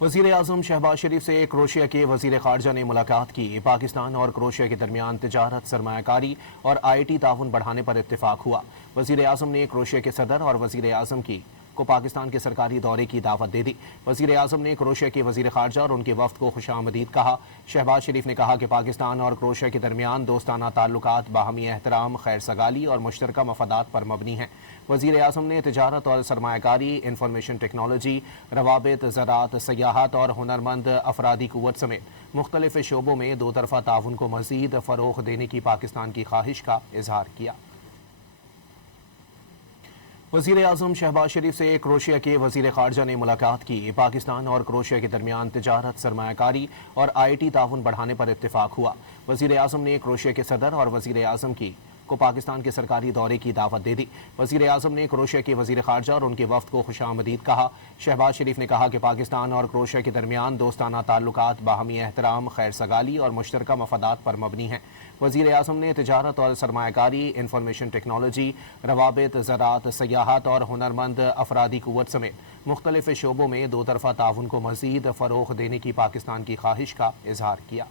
वज़ीर-ए-आज़म शहबाज शरीफ से क्रोएशिया के वज़ीर ख़ारजा ने मुलाकात की। पाकिस्तान और क्रोएशिया के दरमियान तिजारत, सरमायाकारी और IT ताउन बढ़ाने पर इत्तेफाक हुआ। वज़ीर-ए-आज़म ने क्रोएशिया के सदर और वज़ीर-ए-आज़म को पाकिस्तान के सरकारी दौरे की दावत दे दी। वज़ीर-ए-आज़म ने क्रोएशिया के वज़ीर ख़ारजा और उनके वफ़द को खुशामदीद कहा। शहबाज शरीफ ने कहा कि पाकिस्तान और क्रोएशिया के दरमियान दोस्ताना ताल्लुकात बाहमी एहतराम, खैर सगाली और मुश्तरका मफादात पर मबनी हैं। वज़ीर-ए-आज़म ने तिजारत और सरमायाकारी, इंफॉर्मेशन टेक्नोलॉजी, रवाबित, ज़राअत, सयाहत और हुनरमंद अफरादी क़ुव्वत समेत मुख्तलिफ शोबों में दो तरफ़ा ताउन को मज़ीद फ़रोग़ देने की पाकिस्तान की ख्वाहिश का इज़हार किया। वज़ीर-ए-आज़म शहबाज शरीफ से क्रोएशिया के वज़ीर ख़ारजा ने मुलाकात की। पाकिस्तान और क्रोएशिया के दरमियान तिजारत, सरमायाकारी और IT ताउन बढ़ाने पर इत्तेफाक हुआ। वज़ीर-ए-आज़म ने क्रोएशिया के सदर और वज़ीर-ए-आज़म को पाकिस्तान के सरकारी दौरे की दावत दे दी। वज़ीर-ए-आज़म ने क्रोएशिया के वज़ीर ख़ारजा और उनके वफ़द को खुशामदीद कहा। शहबाज शरीफ ने कहा कि पाकिस्तान और क्रोएशिया के दरमियान दोस्ताना ताल्लुकात बाहमी एहतराम, खैर सगाली और मुश्तरका मफादात पर मबनी हैं। वज़ीर-ए-आज़म ने तिजारत और सरमायाकारी, इंफॉर्मेशन टेक्नोलॉजी, रवाबित, ज़राअत, सयाहत और हुनरमंद अफरादी क़ुव्वत समेत मुख्तलिफ शोबों में दो तरफ़ा ताउन को मज़ीद फ़रोग़ देने की पाकिस्तान की ख्वाहिश का इज़हार किया।